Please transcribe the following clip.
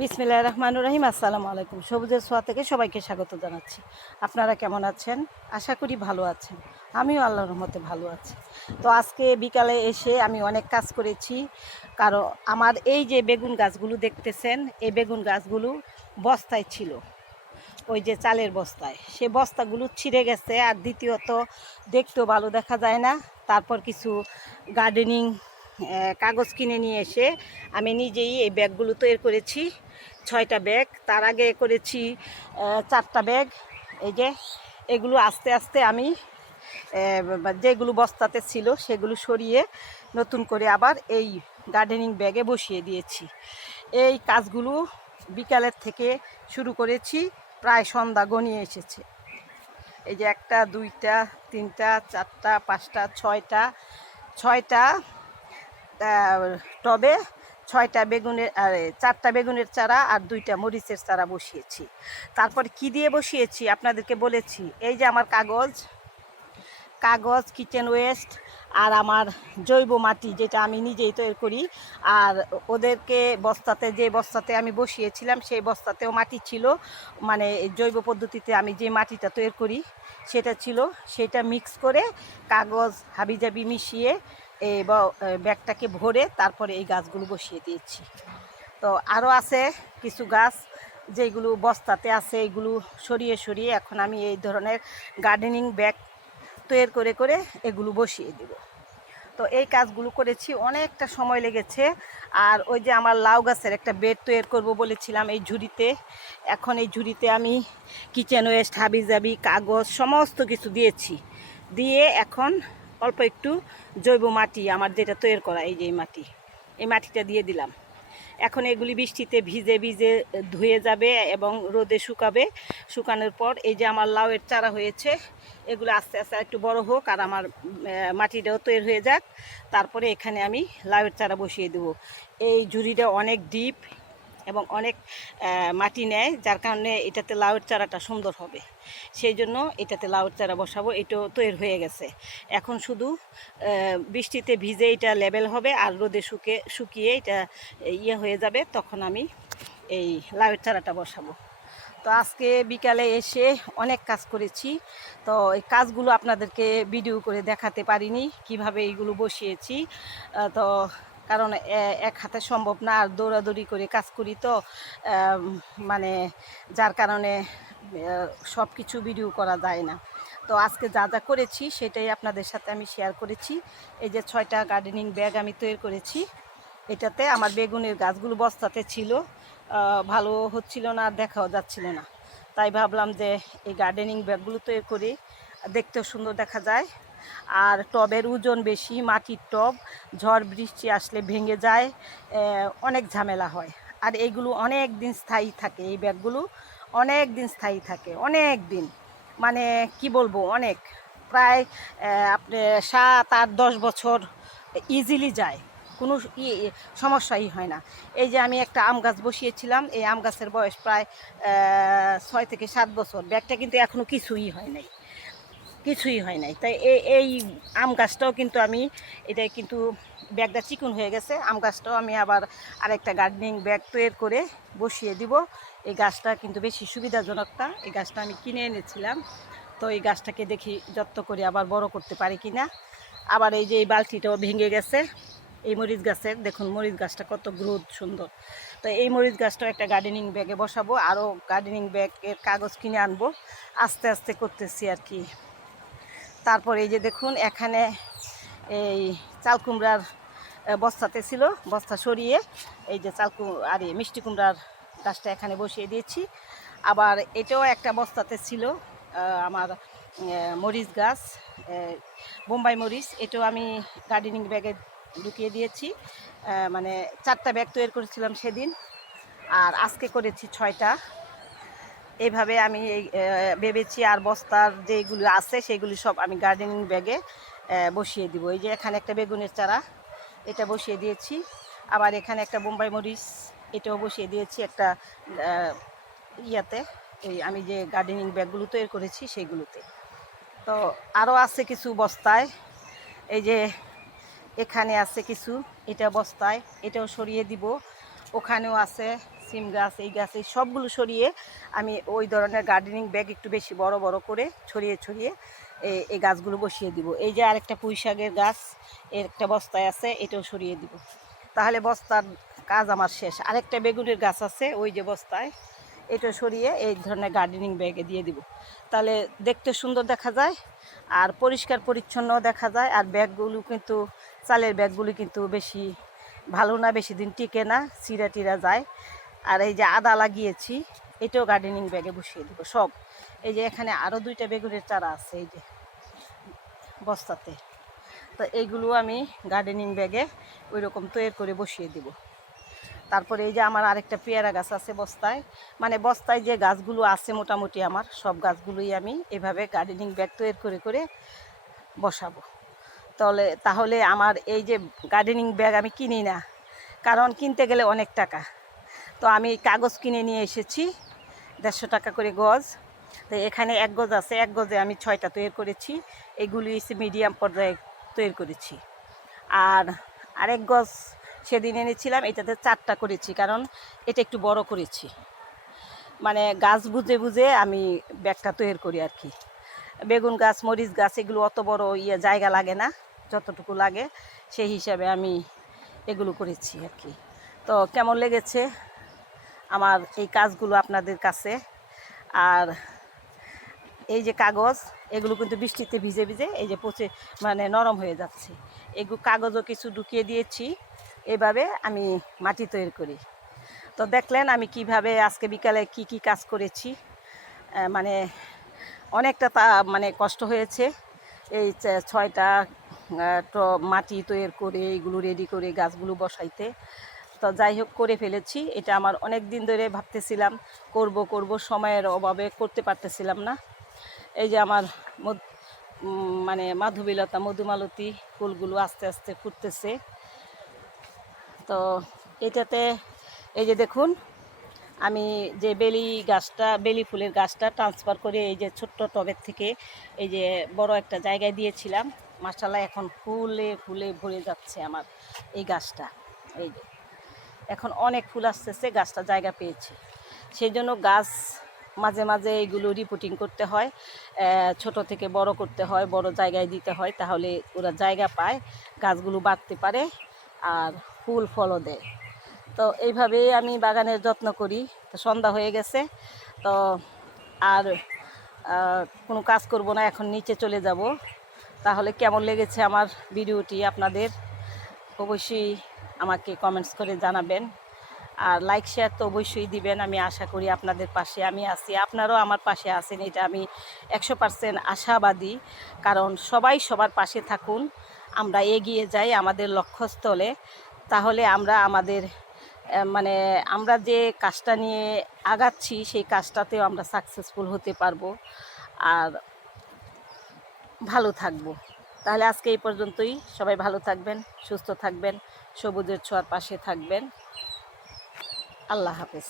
বিসমিল্লাহ রহমানুর রহিম, আসসালামু আলাইকুম। সবুজের সোয়া থেকে সবাইকে স্বাগত জানাচ্ছি। আপনারা কেমন আছেন? আশা করি ভালো আছেন। আমিও আল্লাহর রহমতে ভালো আছি। তো আজকে বিকালে এসে আমি অনেক কাজ করেছি। কারণ আমার এই যে বেগুন গাছগুলো দেখতেছেন, এই বেগুন গাছগুলো বস্তায় ছিল। ওই যে চালের বস্তায়। সে বস্তাগুলো ছিঁড়ে গেছে আর দ্বিতীয়ত দেখতেও ভালো দেখা যায় না। তারপর কিছু গার্ডেনিং কাগজ কিনে নিয়ে এসে আমি নিজেই এই ব্যাগগুলো তৈরি করেছি। ছয়টা ব্যাগ। তার আগে করেছি চারটা ব্যাগ। এই যে, এগুলো আস্তে আস্তে আমি যেগুলো বস্তাতে ছিল সেগুলো সরিয়ে নতুন করে আবার এই গার্ডেনিং ব্যাগে বসিয়ে দিয়েছি। এই কাজগুলো বিকালের থেকে শুরু করেছি, প্রায় সন্ধ্যা গনিয়ে এসেছে। এই যে একটা, দুইটা, তিনটা, চারটা, পাঁচটা, ছয়টা ছয়টা টবে ছয়টা বেগুনের চারটা বেগুনের চারা আর দুইটা মরিচের চারা বসিয়েছি। তারপরে কি দিয়ে বসিয়েছি? আপনাদেরকে বলেছি, এই যে আমার কাগজ কাগজ, কিচেন ওয়েস্ট আর আমার জৈব মাটি যেটা আমি নিজেই তৈরি করি। আর ওদেরকে বস্তাতে, যে বস্তাতে আমি বসিয়েছিলাম, সেই বস্তাতেও মাটি ছিল। মানে জৈব পদ্ধতিতে আমি যে মাটিটা তৈরি করি, সেটা ছিল। সেটা মিক্স করে কাগজ হাবিজাবি মিশিয়ে এই ব্যাগটাকে ভরে তারপরে এই গাছগুলো বসিয়ে দিয়েছি। তো আরও আছে কিছু গাছ যেগুলো বস্তাতে আছে, এগুলো সরিয়ে সরিয়ে এখন আমি এই ধরনের গার্ডেনিং ব্যাগ তৈরি করে করে এগুলো বসিয়ে দেব। তো এই কাজগুলো করেছি, অনেকটা সময় লেগেছে। আর ওই যে আমার লাউ গাছের একটা বেড তৈরি করব বলেছিলাম এই ঝুড়িতে। এখন এই ঝুড়িতে আমি কিচেন ওয়েস্ট হাবিজাবি, কাগজ, সমস্ত কিছু দিয়েছি। দিয়ে এখন অল্প একটু জৈব মাটি আমার যেটা তৈরি করা, এই যে এই মাটি, এই মাটিটা দিয়ে দিলাম। এখন এগুলি বৃষ্টিতে ভিজে ভিজে ধুয়ে যাবে এবং রোদে শুকাবে। শুকানোর পর এই যে আমার লাউয়ের চারা হয়েছে, এগুলো আস্তে আস্তে একটু বড় হোক আর আমার মাটিটাও তৈরি হয়ে যাক। তারপরে এখানে আমি লাউয়ের চারা বসিয়ে দেবো। এই ঝুড়িটা অনেক ডিপ এবং অনেক মাটি নেয়, যার কারণে এটাতে লাউয়ের চারাটা সুন্দর হবে। সেই জন্য এটাতে লাউয়ের চারা বসাবো, এটাও তৈরি হয়ে গেছে। এখন শুধু বৃষ্টিতে ভিজে এটা লেবেল হবে আর রোদে শুকে, শুকিয়ে এটা ইয়ে হয়ে যাবে, তখন আমি এই লাউয়ের চারাটা বসাবো। তো আজকে বিকালে এসে অনেক কাজ করেছি। তো এই কাজগুলো আপনাদেরকে ভিডিও করে দেখাতে পারিনি, কীভাবে এইগুলো বসিয়েছি। তো কারণ এক হাতে সম্ভব না, আর দৌড়াদৌড়ি করে কাজ করি তো মানে যার কারণে সব কিছু ভিডিও করা যায় না। তো আজকে যা যা করেছি, সেটাই আপনাদের সাথে আমি শেয়ার করেছি। এই যে ছয়টা গার্ডেনিং ব্যাগ আমি তৈরি করেছি। এটাতে আমার বেগুনের গাছগুলো বস্তাতে ছিল। ভালো হচ্ছিল না, আর দেখাও যাচ্ছিল না। তাই ভাবলাম যে, এই গার্ডেনিং ব্যাগগুলো তৈরি করি। দেখতেও সুন্দর দেখা যায়। আর টবের ওজন বেশি, মাটির টব, ঝড় বৃষ্টি আসলে ভেঙে যায় অনেক ঝামেলা হয়। আর এইগুলো অনেক দিন স্থায়ী থাকে, এই ব্যাগগুলো অনেক দিন স্থায়ী থাকে, অনেক দিন। মানে কি বলব, অনেক। প্রায় আপনি সাত আট দশ বছর ইজিলি যায়, কোনো সমস্যাই হয় না। এই যে আমি একটা আম গাছ বসিয়েছিলাম, এই আম গাছের বয়স প্রায় ছয় থেকে সাত বছর। ব্যাগটা কিন্তু এখনও কিছুই হয় নাই। কিছুই হয় নাই। তাই এই এই আম গাছটাও কিন্তু আমি, এটা কিন্তু ব্যাগটা চিকন হয়ে গেছে। আম গাছটাও আমি আবার আরেকটা গার্ডেনিং ব্যাগ তৈরি করে বসিয়ে দিব। এই গাছটা কিন্তু বেশি সুবিধাজনকটা এই গাছটা আমি কিনে এনেছিলাম। তো এই গাছটাকে দেখি যত্ন করে আবার বড় করতে পারি কি না আবার এই যে এই বালতিটাও ভেঙে গেছে। এই মরিচ গাছের, দেখুন মরিচ গাছটা কত গ্রোথ সুন্দর। তো এই মরিচ গাছটাও একটা গার্ডেনিং ব্যাগে বসাবো। আরও গার্ডেনিং ব্যাগের কাগজ কিনে আনব। আস্তে আস্তে করতেছি আর কি। তারপর এই যে দেখুন, এখানে এই চাল কুমড়ার বস্তাতে ছিল, বস্তা সরিয়ে এই যে চাল আর মিষ্টি কুমড়ার গাছটা এখানে বসিয়ে দিয়েছি। আবার এটাও একটা বস্তাতে ছিল আমার মরিচ গাছ বোম্বাই মরিচ, এটাও আমি গার্ডেনিং ব্যাগে ঢুকিয়ে দিয়েছি। মানে চারটা ব্যাগ তৈরি করেছিলাম সেদিন, আর আজকে করেছি ছয়টা। এইভাবে আমি, এই ভেবেছি আর বস্তার যেগুলো আছে সেগুলি সব আমি গার্ডেনিং ব্যাগে বসিয়ে দিব। এই যে এখানে একটা বেগুনের চারা, এটা বসিয়ে দিয়েছি। আবার এখানে একটা বোম্বাই মরিচ, এটাও বসিয়ে দিয়েছি একটা ইয়াতে। এই আমি যে গার্ডেনিং ব্যাগগুলো তৈরি করেছি সেইগুলোতে তো আরও আছে কিছু বস্তায়। এই যে এখানে আছে কিছু, এটা বস্তায়। এটাও সরিয়ে দিব। ওখানেও আছে সিম গাছ, এই গাছ, এই সবগুলো সরিয়ে আমি ওই ধরনের গার্ডেনিং ব্যাগ একটু বেশি বড় বড় করে ছড়িয়ে ছড়িয়ে এই গাছগুলো বসিয়ে দিব। এই যে আরেকটা পুঁই শাকের গাছ, এর একটা বস্তায় আছে, এটাও সরিয়ে দিব। তাহলে বস্তার কাজ আমার শেষ। আরেকটা বেগুনের গাছ আছে, ওই যে বস্তায়, এটা সরিয়ে এই ধরনের গার্ডেনিং ব্যাগে দিয়ে দিব। তাহলে দেখতে সুন্দর দেখা যায়, আর পরিষ্কার পরিচ্ছন্ন দেখা যায়, আর ব্যাগগুলো কিন্তু, চালের ব্যাগগুলি কিন্তু বেশি ভালো না, বেশি দিন টিকে না চিরা টিরা যায়। আর এই যে আদা লাগিয়েছি, এটাও গার্ডেনিং ব্যাগে বসিয়ে দেবো, সব। এই যে এখানে আরও দুইটা বেগুনের চারা আছে, এই যে বস্তাতে। তো এইগুলো আমি গার্ডেনিং ব্যাগে ওই রকম তৈরি করে বসিয়ে দিব। তারপরে এই যে আমার আরেকটা পেয়ারা গাছ আছে বস্তায়। মানে বস্তায় যে গাছগুলো আছে মোটামুটি আমার, সব গাছগুলোই আমি এভাবে গার্ডেনিং ব্যাগ তৈরি করে করে বসাবো। তাহলে তাহলে আমার এই যে গার্ডেনিং ব্যাগ আমি কিনি না, কারণ কিনতে গেলে অনেক টাকা। তো আমি কাগজ কিনে নিয়ে এসেছি, দেড়শো টাকা করে গজ। তো এখানে এক গজ আছে, এক গজে আমি ছয়টা তৈরি করেছি। এগুলি মিডিয়াম পর্যায়ে তৈরি করেছি। আর আরেক গজ সেদিন এনেছিলাম, এটাতে চারটা করেছি, কারণ এটা একটু বড় করেছি। মানে গাছ বুঝে বুঝে আমি ব্যাগটা তৈরি করি আর কি। বেগুন গাছ, মরিচ গাছ, এগুলো অত বড় ইয়ে জায়গা লাগে না, যতটুকু লাগে, সেই হিসাবে আমি এগুলো করেছি আর কি। তো কেমন লেগেছে? আমার এই কাজগুলো আপনাদের কাছে। আর এই যে কাগজ, এগুলো কিন্তু বৃষ্টিতে ভিজে ভিজে এই যে পচে মানে নরম হয়ে যাচ্ছে। এগুলো কাগজও কিছু ঢুকিয়ে দিয়েছি। এভাবে আমি মাটি তৈরি করি। তো দেখলেন আমি কীভাবে আজকে বিকালে কি কি কাজ করেছি। মানে অনেকটা তা মানে কষ্ট হয়েছে। এই ছয়টা মাটি তৈরি করে, এগুলো রেডি করে গাছগুলো বসাইতে। তো যাই হোক, করে ফেলেছি। এটা আমার অনেক দিন ধরে ভাবতেছিলাম, করব করব, সময়ের অভাবে করতে পারতেছিলাম না। এই যে আমার মানে মাধবীলতা, মধুমালতী ফুলগুলো আস্তে আস্তে ফুটতেছে। তো এটাতে, এই যে দেখুন, আমি যে বেলি গাছটা, বেলি ফুলের গাছটা ট্রান্সফার করে এই যে ছোট্ট টবের থেকে এই যে বড় একটা জায়গায় দিয়েছিলাম মাসাল্লাহ এখন ফুলে ফুলে ভরে যাচ্ছে আমার এই গাছটা। এই যে। এখন অনেক ফুল আসতেছে, গাছটা জায়গা পেয়েছে। সেই জন্য গাছ মাঝে মাঝে এইগুলো রিপোর্টিং করতে হয় ছোট থেকে বড় করতে হয়, বড় জায়গায় দিতে হয়, তাহলে ওরা জায়গা পায়, গাছগুলো বাড়তে পারে আর ফুল ফলও দেয়। তো এইভাবেই আমি বাগানের যত্ন করি, তো সন্ধ্যা হয়ে গেছে, তো আর কোনো কাজ করব না, এখন নিচে চলে যাব। তাহলে কেমন লেগেছে আমার ভিডিওটি আপনাদের? অবশ্যই আমাকে কমেন্টস করে জানাবেন। আর লাইক শেয়ার তো অবশ্যই দিবেন, আমি আশা করি আপনাদের পাশে আমি আছি। আপনারাও আমার পাশে আছেন, এটা আমি একশো পার্সেন্ট আশাবাদী। কারণ সবাই সবার পাশে থাকুন, আমরা এগিয়ে যাই আমাদের লক্ষ্যস্থলে। তাহলে আমরা আমাদের মানে আমরা যে কাজটা নিয়ে আগাচ্ছি, সেই কাজটাতেও আমরা সাকসেসফুল হতে পারব। আর ভালো থাকব। তাহলে আজকে এই পর্যন্তই। সবাই ভালো থাকবেন, সুস্থ থাকবেন, সবুজের ছোঁয়ার পাশে থাকবেন। আল্লাহ হাফেজ।